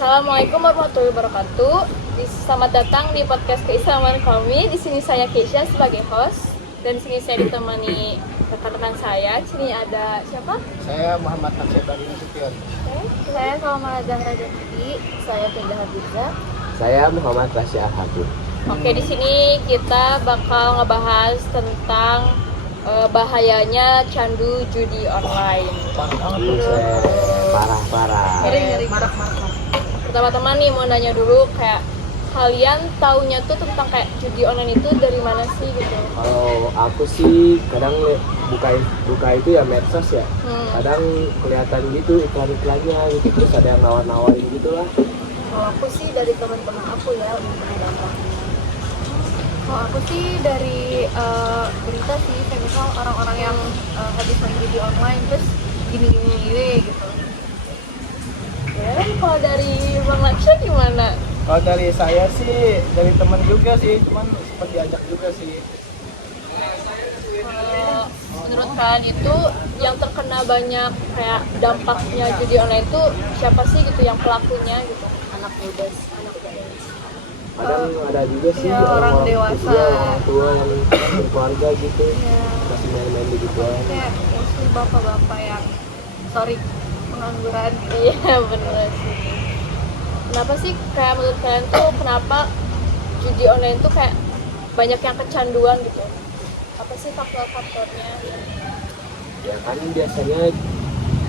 Assalamualaikum warahmatullahi wabarakatuh. Selamat datang di podcast keislaman kami. Di sini saya Keisha sebagai host dan di sini saya ditemani rekan-rekan saya. Di sini ada siapa? Saya Muhammad Naksebari Nasution. Saya Salma Zahra Jati. Saya Pindah Habiza. Saya Muhammad Rasya Al-Habib. Oke, di sini kita bakal ngebahas tentang bahayanya candu judi online. Parah. Ngeri. Pertama-tama nih mau nanya dulu, kayak kalian taunya tuh tentang kayak judi online itu dari mana sih gitu? Kalau aku sih kadang buka itu ya medsos ya. Kadang kelihatan gitu iklan-iklannya gitu, terus ada yang nawar-nawarin gitu lah. Kalau aku sih dari teman-teman aku ya, kalau aku sih dari berita sih, kayak misal orang-orang yang habis main judi online terus gini gitu. Ya, kalau dari Bang Laksha gimana? Kalau dari saya sih dari teman juga sih, cuman sempat diajak juga sih. Menurut kalian itu yang terkena banyak kayak dampaknya judi online itu siapa sih gitu, yang pelakunya gitu? Anak muda. Kadang ada juga sih ya, orang dewasa, orang tua yang berkeluarga gitu, ya. masih main-main begituan. Kayak mostly bapak-bapak yang pengangguran gitu. Iya bener sih. Kenapa sih kayak menurut kalian tuh kenapa judi online tuh kayak banyak yang kecanduan gitu? Apa sih faktor-faktornya? Ya kan biasanya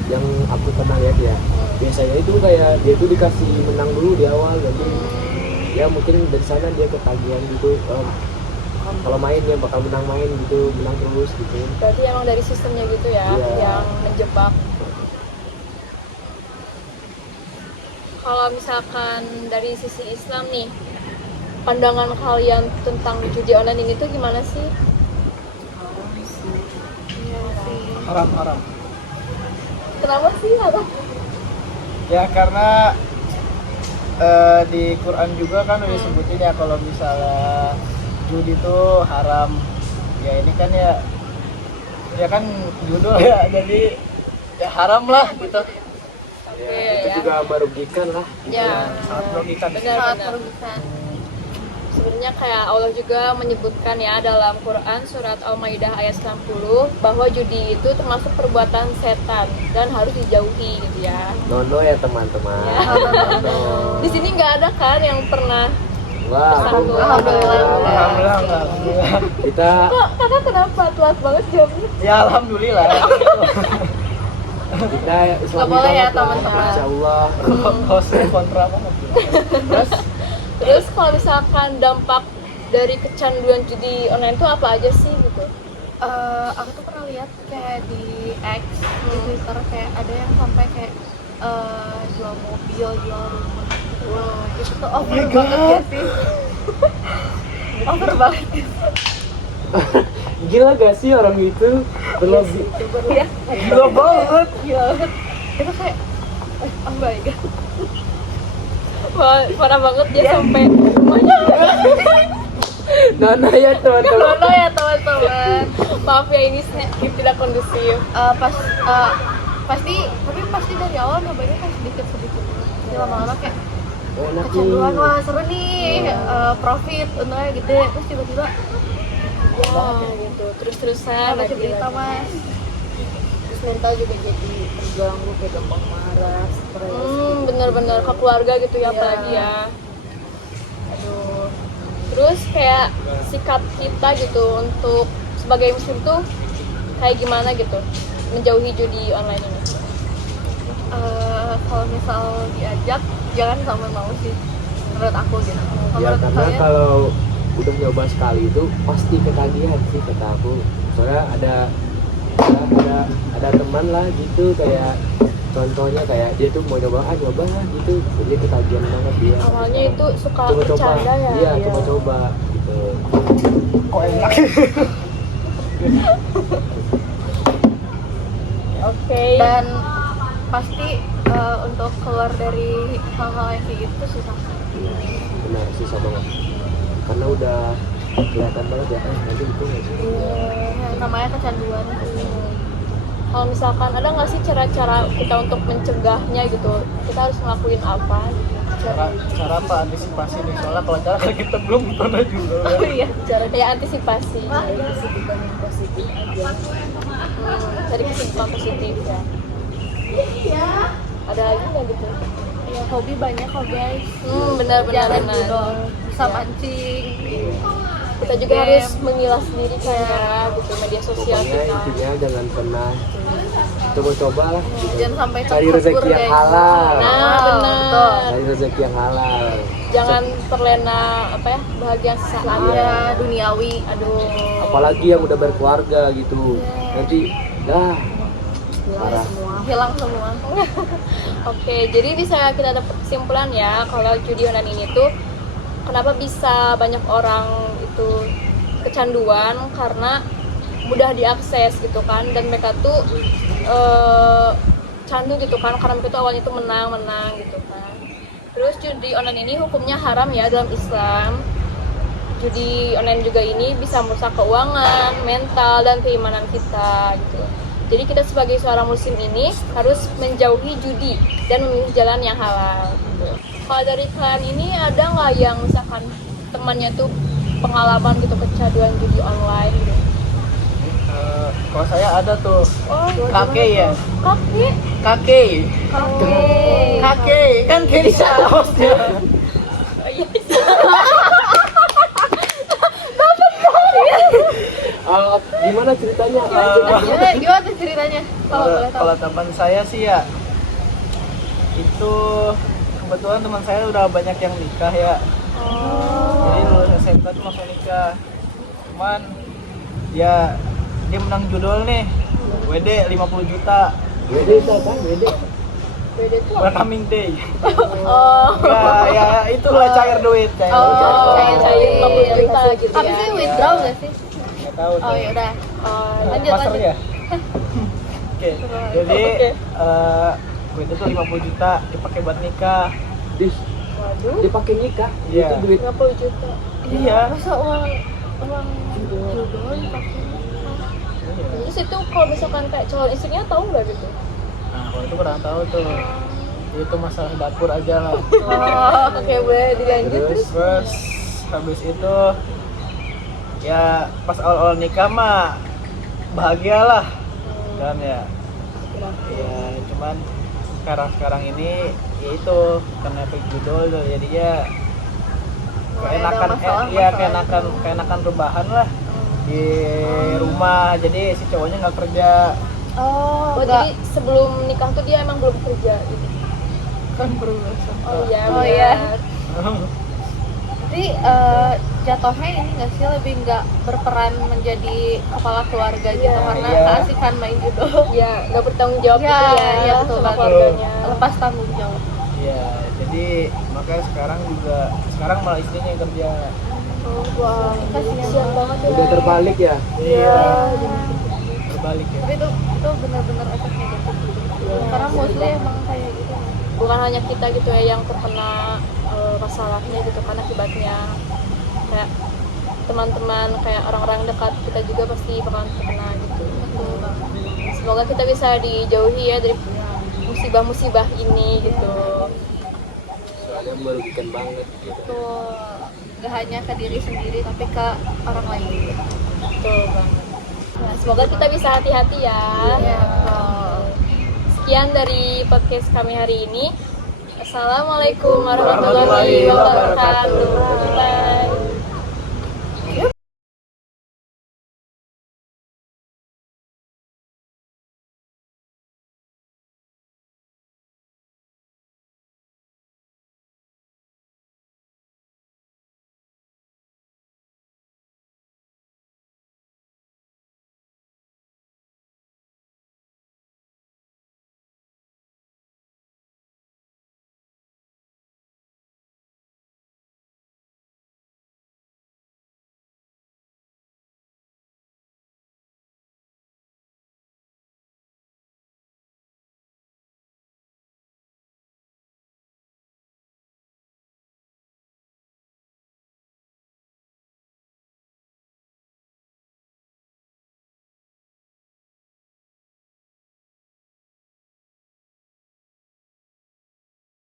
yang aku pernah lihat ya, biasanya itu kayak dia tuh dikasih menang dulu di awal, jadi ya mungkin dari sana dia ketagihan gitu. Kalau main dia bakal menang gitu, menang terus gitu. Berarti emang dari sistemnya gitu ya, yang menjebak. Kalau misalkan dari sisi Islam nih, pandangan kalian tentang judi online ini tuh gimana sih? Iya sih. Haram. Kenapa sih haram? Ya karena di Quran juga kan udah disebutin ya kalau misalnya judi itu haram. Ya ini kan ya kan judul ya, jadi ya haram lah gitu. Itu juga merugikan lah. Ya, Sangat merugikan. Benar. Sebenarnya kayak Allah juga menyebutkan ya dalam Quran surat Al-Maidah ayat 90 bahwa judi itu termasuk perbuatan setan dan harus dijauhi gitu ya. Nono ya teman-teman. Ya. Di sini nggak ada kan yang pernah. Wah, Alhamdulillah. Kita Kakak kenapa telat banget jawabnya? Ya alhamdulillah. Islami Nggak boleh ya, banget lah, teman-teman. Insyaallah. Hostnya kontra banget. Terus kalau misalkan dampak dari kecanduan judi online itu apa aja sih gitu? Aku tuh pernah lihat kayak di X, di Twitter, kayak ada yang sampai kayak jual mobil, jual rumah. Wow, itu tuh over banget ya sih. Over banget. Gila gak sih orang itu berlebih? Ya, Gila banget. Itu kayak oh my god. parah banget dia sampai rumahnya. Nona ya teman-teman. Nono ya teman-teman. Maaf ya ini tidak kondusif. Pasti dari awal nyobainnya kayak sedikit. Jadi lama-lama kayak Enak kecanduan, nih. wah seru nih, profit, untungnya gede, terus tiba-tiba Gitu. Terus-terusan baca berita mas. Terus mental juga jadi terganggu, kayak gampang marah, stres. Bener-bener ke keluarga gitu ya, apalagi ya. Aduh. Terus kayak sikap kita gitu untuk sebagai muslim tuh kayak gimana gitu menjauhi judi online ini? Kalau misal diajak jangan sampai mau sih menurut aku gitu. Ya Menurut karena kalian? kalau udah nyoba sekali itu pasti ketagihan sih kata aku. Soalnya ada teman lah gitu, kayak contohnya kayak dia tuh mau nyoba gitu, jadi ketagihan banget dia. Awalnya itu suka coba-coba, bercanda ya? iya coba-coba gitu. Kok enak. Oke. Dan pasti untuk keluar dari hal-hal yang kayak gitu susah. Benar, susah banget karena udah kelihatan banget ya nanti gitu nggak sih. Namanya kecanduan. Kalau misalkan ada nggak sih cara-cara kita untuk mencegahnya gitu, kita harus ngelakuin apa gitu? Cara apa antisipasi nih, soalnya kalau cara kan kita belum pernah juga ya. Oh iya, cara kayak antisipasi. kesibukan yang positif aja. Cari kesibukan positif ya. Ada lagi nggak gitu? Ya, hobi banyak kok guys. Benar-benar Jangan benar. gitu, bisa mancing. Kita juga Game. harus mengilas diri kan ya, gitu media sosial Pokoknya kita. intinya jangan pernah coba-coba lah gitu. Jangan sampai Cari kabur, rezeki yang guys. halal. Nah, benar. Cari rezeki yang halal. Jangan terlena apa ya, bahagia sesaat Iya. ya. Duniawi. Aduh. Apalagi yang udah berkeluarga gitu. Nanti dah parah. Hilang semua. Oke, jadi bisa kita dapat kesimpulan ya kalau judi online ini tuh kenapa bisa banyak orang itu kecanduan karena mudah diakses gitu kan, dan mereka tuh candu gitu kan karena mereka tuh awalnya tuh menang gitu kan. Terus judi online ini hukumnya haram ya dalam Islam. Judi online juga ini bisa merusak keuangan, mental, dan keimanan kita gitu. Jadi kita sebagai seorang muslim ini harus menjauhi judi dan memilih jalan yang halal gitu. Kalau dari kalian ini ada nggak yang misalkan temannya tuh pengalaman gitu kecanduan judi online gitu? Kalau saya ada tuh Oh, kakek ya, kakek. kakek kan kayak di hostnya. Gimana ceritanya? Gimana tuh ceritanya? Kalau boleh tahu. Kalau teman saya sih ya, itu kebetulan teman saya udah banyak yang nikah ya. Jadi lulus SMK tuh langsung nikah. Cuman ya dia menang judul nih, WD 50 juta. WD itu apa? WD. Beda tuh. Welcoming day. Oh. Ya itulah cair duit cair. Cair 50 juta gitu Tapi ya. sih withdraw nggak sih? Nggak tahu tuh. Oh ya udah. Lanjut, Master lanjut. ya. Oke. Jadi Oke. duit itu 50 juta dipakai buat nikah. Dis, Waduh, dia pakai nikah. Iya. Itu duit 50 juta. Iya. Masa uang judul dipakai? Terus itu kalau misalkan kayak calon istrinya tahu nggak gitu? Nah, kalau itu kurang tahu tuh. Itu masalah dapur aja lah. Oh, oke, boleh dilanjut. Terus habis itu ya pas awal-awal nikah mah bahagialah kan ya. Ya cuman sekarang ini ya itu karena efek judul tuh jadinya keenakan keenakan rebahan lah di rumah, jadi si cowoknya nggak kerja. Oh, Oh, jadi sebelum nikah tuh dia emang belum kerja gitu. Kan berurusan. Oh iya. Oh, benar. iya. Jadi jatuhnya ini nggak sih lebih nggak berperan menjadi kepala keluarga gitu Iya. karena Iya. keasikan main judul. Iya, nggak bertanggung jawab Iya, gitu ya, iya, betul sama banget. keluarganya. Lepas tanggung jawab. Ya jadi makanya sekarang malah istrinya yang kerja. Oh, wah, kasihan banget ya. Udah terbalik ya. Iya. Terbalik ya. Tapi itu benar-benar efek negatif. Karena mostly emang kayak gitu. Bukan hanya kita gitu ya yang terkena masalahnya gitu kan akibatnya, kayak teman-teman, kayak orang-orang dekat kita juga pasti bakalan terkena gitu. Semoga kita bisa dijauhi ya dari musibah-musibah ini gitu. Soalnya merugikan banget gitu. Tuh, gak hanya ke diri sendiri tapi ke orang lain juga. Betul banget. Nah, semoga kita bisa hati-hati ya. Iya. Sekian dari podcast kami hari ini. Assalamualaikum warahmatullahi wabarakatuh. Bye.